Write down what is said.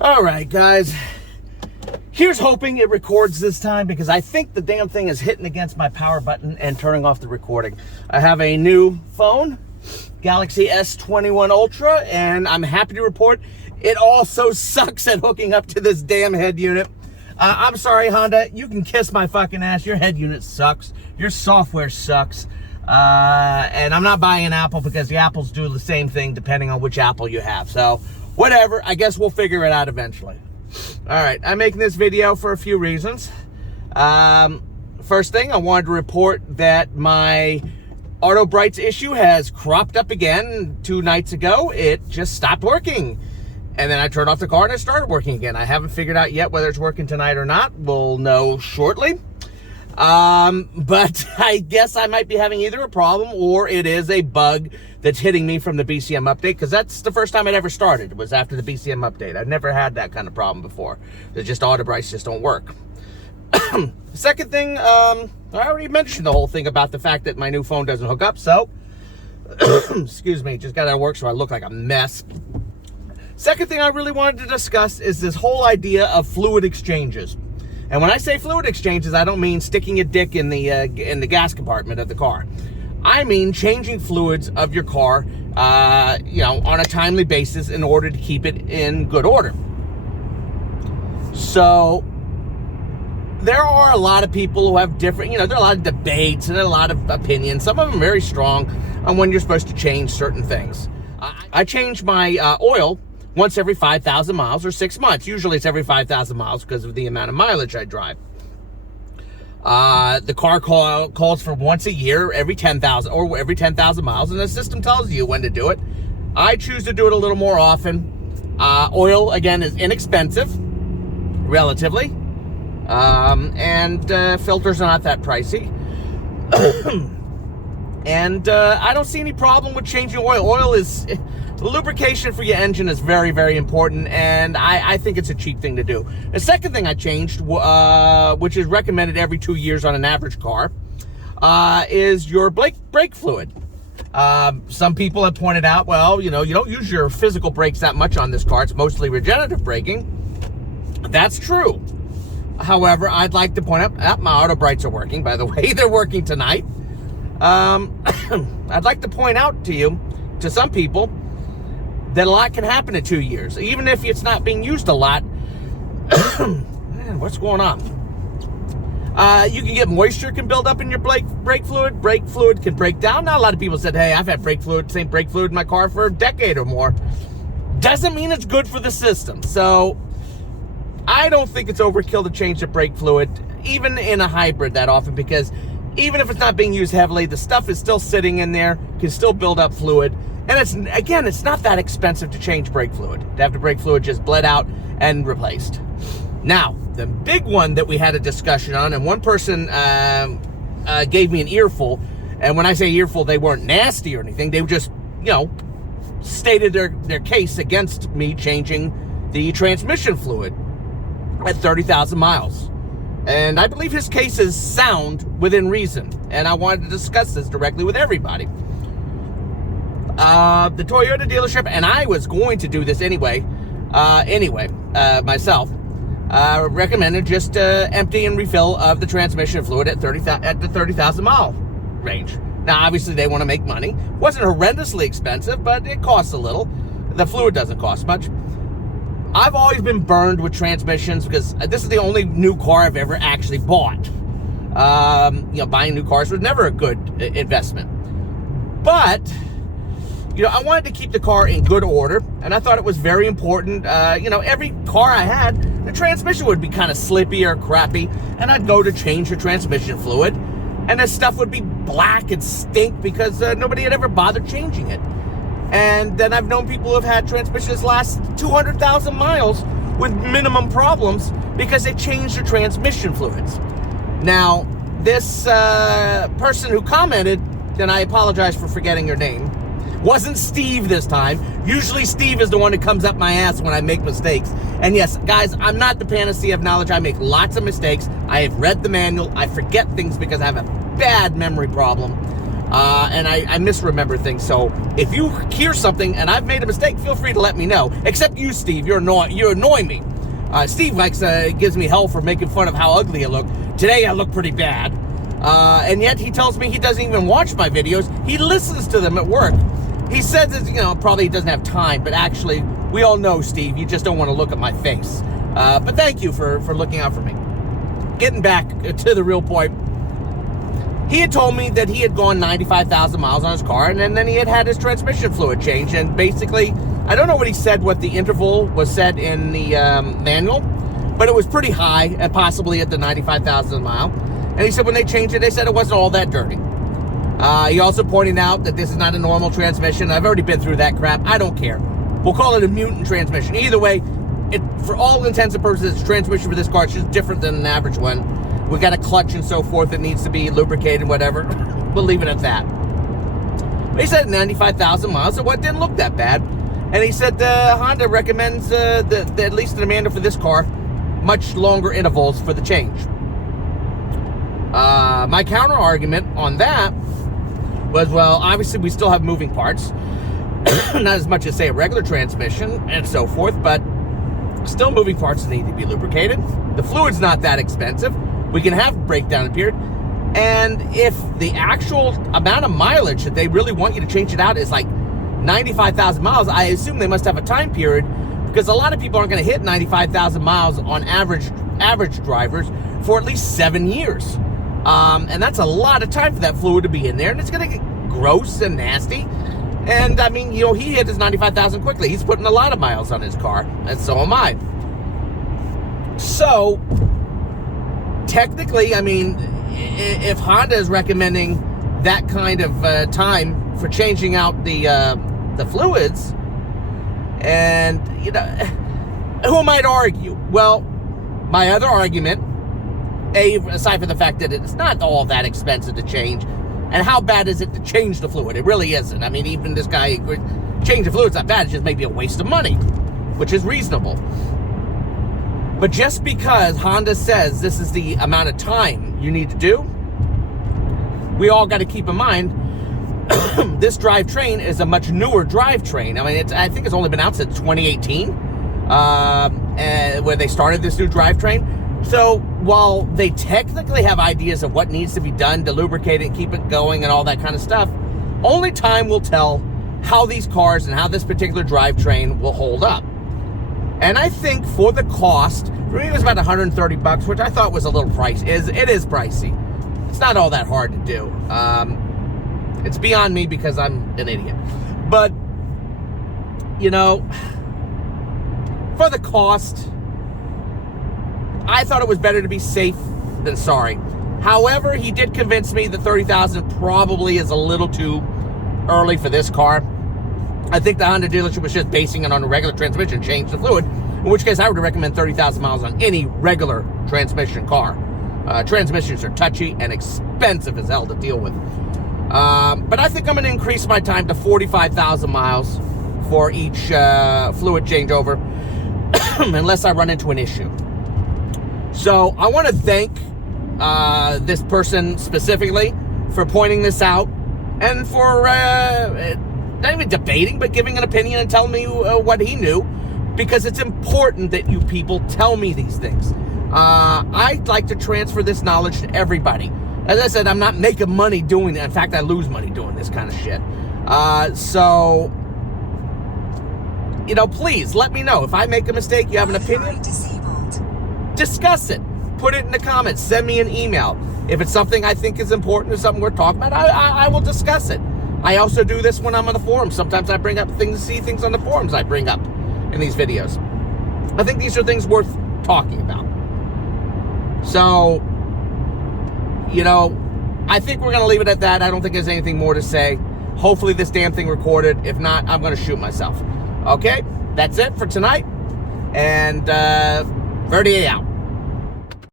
All right, guys. Here's hoping it records this time, because I think the damn thing is hitting against my power button and turning off the recording. I have a new phone, Galaxy S21 Ultra, and I'm happy to report it also sucks at hooking up to this damn head unit. I'm sorry, Honda. You can kiss my fucking ass. Your head unit sucks. Your software sucks. And I'm not buying an Apple because the Apples do the same thing depending on which Apple you have. So, whatever. I guess we'll figure it out eventually. All right. I'm making this video for a few reasons. First thing, I wanted to report that my Auto Brights issue has cropped up again 2 nights ago. It just stopped working. And then I turned off the car and it started working again. I haven't figured out yet whether it's working tonight or not. We'll know shortly. But I guess I might be having either a problem or it is a bug that's hitting me from the BCM update, because that's the first time it ever started, was after the BCM update. I've never had that kind of problem before. It's just Auto Brights just don't work. Second thing, I already mentioned the whole thing about the fact that my new phone doesn't hook up, so excuse me, just got out of work so I look like a mess. Second thing I really wanted to discuss is this whole idea of fluid exchanges. And when I say fluid exchanges, I don't mean sticking a dick in the gas compartment of the car. I mean changing fluids of your car, on a timely basis in order to keep it in good order. So there are a lot of people who have different, there are a lot of debates and a lot of opinions. Some of them very strong on when you're supposed to change certain things. I change my oil once every 5,000 miles or 6 months. Usually it's every 5,000 miles because of the amount of mileage I drive. The car calls for once a year, every 10,000 or every 10,000 miles, and the system tells you when to do it. I choose to do it a little more often. Oil, again, is inexpensive, relatively, and filters are not that pricey. And I don't see any problem with changing oil. Oil is... lubrication for your engine is very, very important, and I think it's a cheap thing to do. The second thing I changed, which is recommended every 2 years on an average car, is your brake fluid. Some people have pointed out, well, you don't use your physical brakes that much on this car. It's mostly regenerative braking. That's true. However, I'd like to point out, my Auto Brights are working, by the way. They're working tonight. I'd like to point out to some people, that a lot can happen in 2 years. Even if it's not being used a lot. Man, what's going on? You can get moisture can build up in your brake fluid. Brake fluid can break down. Now, a lot of people said, hey, I've had same brake fluid in my car for a decade or more. Doesn't mean it's good for the system. So, I don't think it's overkill to change the brake fluid, even in a hybrid that often, because even if it's not being used heavily, the stuff is still sitting in there, can still build up fluid. And it's not that expensive to change brake fluid, to have the brake fluid just bled out and replaced. Now, the big one that we had a discussion on, and one person gave me an earful, and when I say earful, they weren't nasty or anything. They just, stated their case against me changing the transmission fluid at 30,000 miles. And I believe his case is sound within reason, and I wanted to discuss this directly with everybody. The Toyota dealership, and I was going to do this anyway, myself, recommended just empty and refill of the transmission fluid at the 30,000 mile range. Now, obviously, they want to make money. Wasn't horrendously expensive, but it costs a little. The fluid doesn't cost much. I've always been burned with transmissions because this is the only new car I've ever actually bought. Buying new cars was never a good investment. But I wanted to keep the car in good order, and I thought it was very important. Every car I had, the transmission would be kind of slippy or crappy, and I'd go to change the transmission fluid, and the stuff would be black and stink because nobody had ever bothered changing it. And then I've known people who have had transmissions last 200,000 miles with minimum problems because they changed their transmission fluids. Now, this person who commented, and I apologize for forgetting your name, wasn't Steve this time. Usually Steve is the one that comes up my ass when I make mistakes. And yes, guys, I'm not the panacea of knowledge. I make lots of mistakes. I have read the manual. I forget things because I have a bad memory problem. And I misremember things. So if you hear something and I've made a mistake, feel free to let me know. Except you, Steve. You annoy me. Steve gives me hell for making fun of how ugly I look. Today I look pretty bad. And yet he tells me he doesn't even watch my videos. He listens to them at work. He says that, probably he doesn't have time, but actually, we all know, Steve, you just don't want to look at my face. But thank you for looking out for me. Getting back to the real point, he had told me that he had gone 95,000 miles on his car, and then he had his transmission fluid changed, and basically, I don't know what he said, what the interval was said in the manual, but it was pretty high, and possibly at the 95,000 mile. And he said when they changed it, they said it wasn't all that dirty. He also pointed out that this is not a normal transmission. I've already been through that crap. I don't care. We'll call it a Mutant transmission. Either way, for all intents and purposes, the transmission for this car is just different than an average one. We got a clutch and so forth that needs to be lubricated, whatever. We'll leave it at that. But he said 95,000 miles, so it didn't look that bad. And he said Honda recommends, at least the manual for this car, much longer intervals for the change. My counter argument on that was, well, obviously we still have moving parts. Not as much as, say, a regular transmission and so forth, but still moving parts that need to be lubricated. The fluid's not that expensive. We can have breakdown period. And if the actual amount of mileage that they really want you to change it out is like 95,000 miles, I assume they must have a time period, because a lot of people aren't going to hit 95,000 miles on average drivers for at least 7 years. And that's a lot of time for that fluid to be in there, and it's going to get gross and nasty. And I mean, he hit his 95,000 quickly. He's putting a lot of miles on his car, and so am I. So, technically, I mean, if Honda is recommending that kind of time for changing out the fluids, and, who might argue? Well, my other argument, aside from the fact that it's not all that expensive to change, and how bad is it to change the fluid? It really isn't. I mean, even this guy, change the fluid's not bad. It's just maybe a waste of money, which is reasonable. But just because Honda says this is the amount of time you need to do, we all got to keep in mind this drivetrain is a much newer drivetrain. I mean, I think it's only been out since 2018, where they started this new drivetrain. So while they technically have ideas of what needs to be done to lubricate it and keep it going and all that kind of stuff, only time will tell how these cars and how this particular drivetrain will hold up. And I think for the cost, for me it was about $130, which I thought was a little pricey. It is pricey. It's not all that hard to do. It's beyond me because I'm an idiot. But, for the cost, I thought it was better to be safe than sorry. However, he did convince me that 30,000 probably is a little too early for this car. I think the Honda dealership was just basing it on a regular transmission, change the fluid, in which case I would recommend 30,000 miles on any regular transmission car. Transmissions are touchy and expensive as hell to deal with. But I think I'm going to increase my time to 45,000 miles for each fluid changeover, unless I run into an issue. So I want to thank this person specifically for pointing this out, and for not even debating, but giving an opinion and telling me what he knew, because it's important that you people tell me these things. I'd like to transfer this knowledge to everybody. As I said, I'm not making money doing it. In fact, I lose money doing this kind of shit. So, please let me know. If I make a mistake, you have an opinion, discuss it. Put it in the comments. Send me an email. If it's something I think is important or something we're talking about, I will discuss it. I also do this when I'm on the forums. Sometimes I bring up see things on the forums I bring up in these videos. I think these are things worth talking about. So, I think we're going to leave it at that. I don't think there's anything more to say. Hopefully this damn thing recorded. If not, I'm going to shoot myself. Okay? That's it for tonight. And Verdier out.